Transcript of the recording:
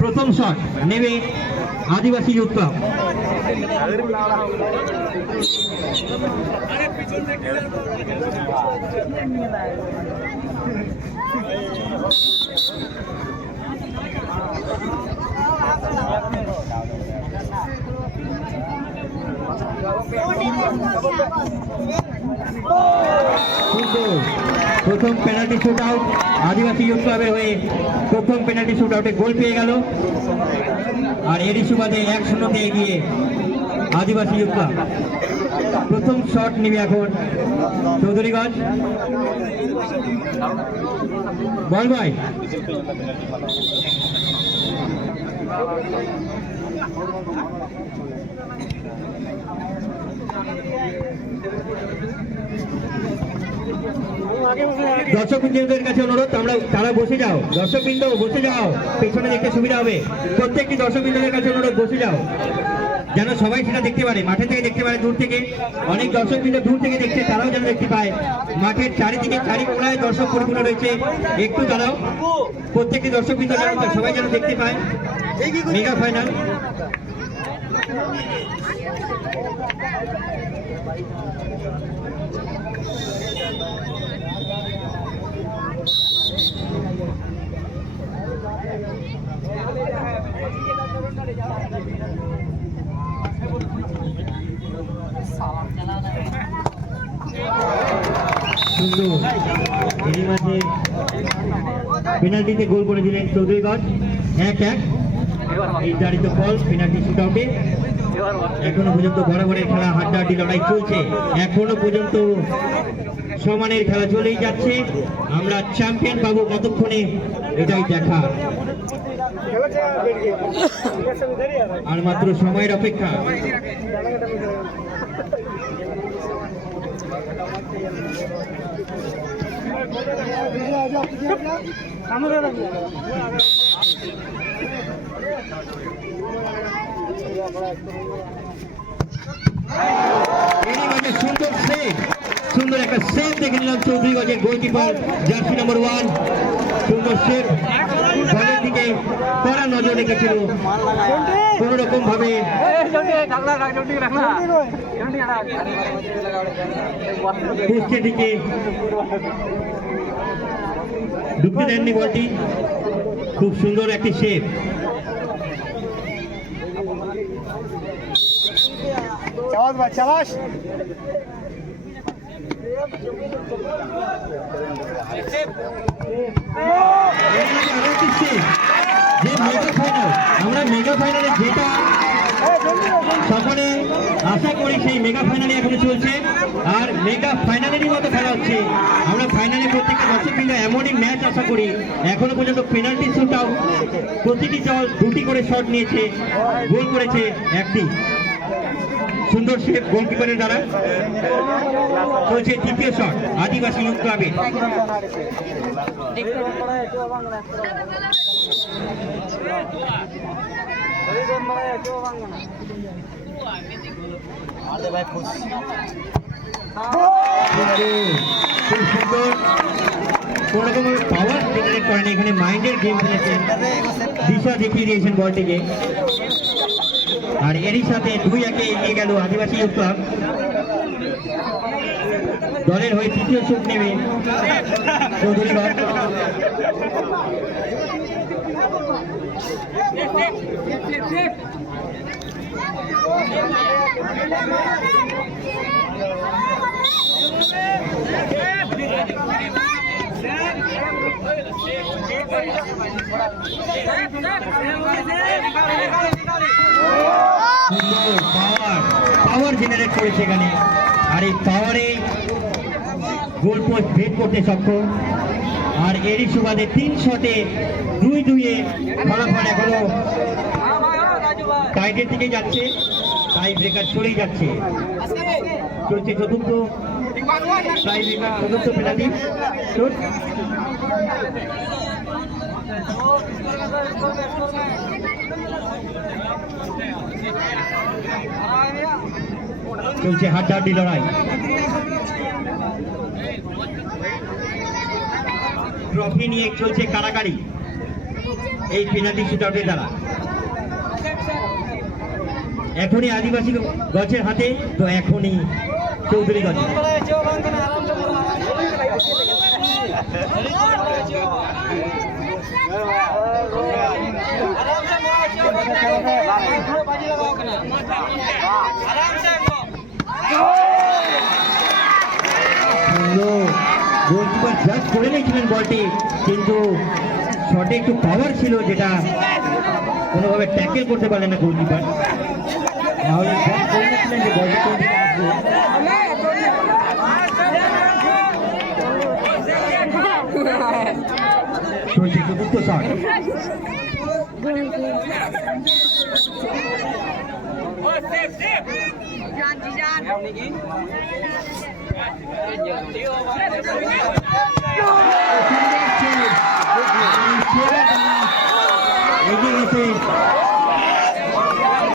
প্রথম শট নেবে আদিবাসী youth club. প্রথম পেনাল্টি শুট আউট আদিবাসী ইউথ ক্লাবের হয়ে প্রথম পেনাল্টি শুট আউটে গোল পেয়ে গেল। আর এরই সুবাদে 1-0 এগিয়ে আদিবাসী ইউথ ক্লাব। প্রথম শট নিবে এখন চৌধুরীগঞ্জ। বল ভাই, দর্শকবৃন্দের কাছে অনুরোধ, তারা বসে যাও। দর্শকবৃন্দ বসে যাও, পেছনে দেখতে সুবিধা হবে। প্রত্যেকটি দর্শকবৃন্দের কাছে অনুরোধ বসে যাও, যেন সবাই সেটা দেখতে পারে, মাঠে থেকে দেখতে পারে। দূর থেকে অনেক দর্শকবৃন্দ দূর থেকে দেখছে, তারাও যেন দেখতে পায়। মাঠের চারিদিকে চারিকোণায় দর্শক পরিপূর্ণ রয়েছে, একটু দাঁড়াও। প্রত্যেকটি দর্শকবৃন্দ সবাই যেন দেখতে পায় মেগা ফাইনাল। এরই মাঝে পেনাল্টিতে গোল করেছিলেন চৌধুরীগঞ্জ 1-1 নির্ধারিত ফল পেনাল্টি শুট আউটে। এখনো পর্যন্ত বরাবরের খেলা, হাড্ডাহাড্ডি লড়াই চলছে। এখনো পর্যন্ত সমানের খেলা চলেই যাচ্ছে। আমরা চ্যাম্পিয়ন পাবো কতক্ষণে, এটাই দেখা। আর মাত্র সময়ের অপেক্ষা। সুন্দর একটা সেভ দেখে নিলাম চৌধুরীগঞ্জের গোলকিপার জার্সি নম্বর 1। সুন্দর সেভ, বলের দিকে কড়া নজর রেখেছিল। কোন রকম ভাবে পোস্টের দিকে ঢুকতে দেননি বলটি। খুব সুন্দর একটি সেভ। চাবাস আমরা মেগা ফাইনালে যেটা সকলে আশা করি, সেই মেগা ফাইনালে এখনো চলছে। আর মেগা ফাইনালেরই মতো খেলা হচ্ছে। আমরা ফাইনালে প্রত্যেকটা দর্শকবৃন্দ এমনই ম্যাচ আশা করি। এখনো পর্যন্ত পেনাল্টি শুট আউট প্রতিটি দল 2টি করে শট নিয়েছে, গোল করেছে 1টি। সুন্দর সেভ গোলকিপারের দ্বারা। চলছে তৃতীয় শট আদিবাসী ইউথ ক্লাবে। খুব সুন্দর, কোন রকমের পাওয়ার জেনারেট করেন, এখানে মাইন্ডের গেম খেলেছেন, দিশা দেখিয়ে দিয়েছেন বলটিকে। আর এরই সাথে 2-1 এগিয়ে গেল আদিবাসী ইউথ ক্লাব। দলের হয়ে তৃতীয় শট নেবে চৌধুরীগঞ্জ। পাওয়ার জেনারেট করেছে এখানে। আর এই পাওয়ারে গোল পোস্ট ভেদ করতে সক্ষম। আর এরই সুবাদে 3 শটে 2-2 ফলাফল এখনো টাইটের দিকে যাচ্ছে। টাই ব্রেকার চলেই যাচ্ছে। চলছে চতুর্থ টাই ব্রেকার, চতুর্থ পেনাল্টি শুট। চলছে হাড্ডাহাড্ডি লড়াই। ট্রফি নিয়ে চলছে কারাকারি। এই পেনাল্টি শুট আউটের দ্বারা। এখনই আদিবাসী গছের হাতে, তো এখনই চৌধুরী গছ। গোলকিপার জাজ করে নিয়েছিলেন বলটি, কিন্তু শটে একটু পাওয়ার ছিল, যেটা কোনোভাবে ট্যাকেল করতে পারলেন না গোলকিপার। তাহলে জাজ করে নিয়েছিলেন যে বলটি কোন দিকে আসবে। চলছে চতুর্থ শট। এগিয়ে গেছে